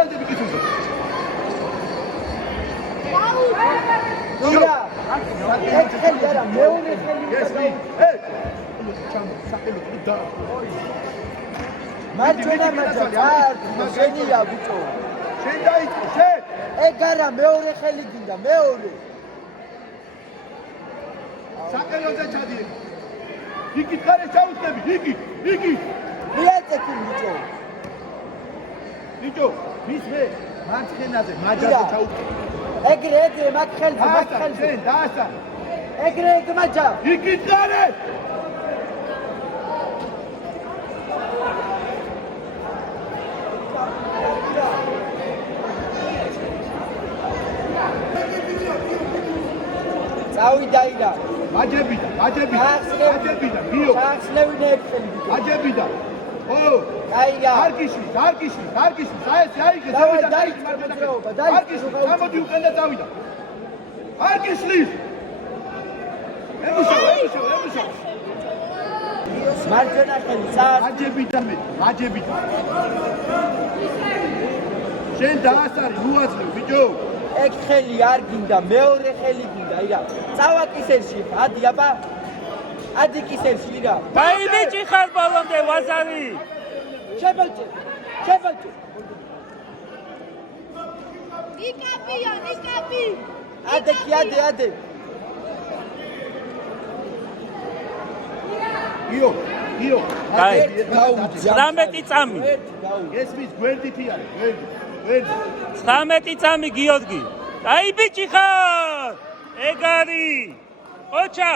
დიალდები კითხულზე. ია. ხელი არა, მეორე ხელი. და მარჯვენა შენია ბიჭო. შენ დაიწყო, შენ. ეგ არა, მეორე ხელი გინდა, მეორე. საკელოზე ჩადიე. იგი ხარე ჩაუწნები, იგი. მიაწექი ბიჭო. ბიჭო, მის მე მარცხენაზე მაჯაზე ჩაუწნები. ეგრე, მაგ ხელზე. შენ დაასწარ. ეგრე მაჯა. იგი ხარე. წავიდა ირა. მაჯებიდა, გიო. ჩახსნევინებ ხელი ბიჭო. მაჯებიდა. ო, აია. არგიში, საესი აიგე, დავიდა, არგიში, გამოდი უკან და დავიდა. არგიშლის. ემუშავ. მარჯვენა ხელი წარ. მაჯებიდა. შენ დაასწარი, მოაძლევ, ბიჭო. ეგ ხელი არ გინდა, მეორე ხელი გინდა, ირა. წავა კისერში, ადი აბა. ადი კისერში, ირა. დაიბიჭი ხარ ბოლომდე ვაზარი. შებოჭე. ნიკაპი. ადე. გიო. აი, დაუჯა. 19 წამი. ესმის გვერდითი არის, გვერდი. 19 წამი გიორგი. დაიბიჭი ხარ. ეგ არის. ოჩა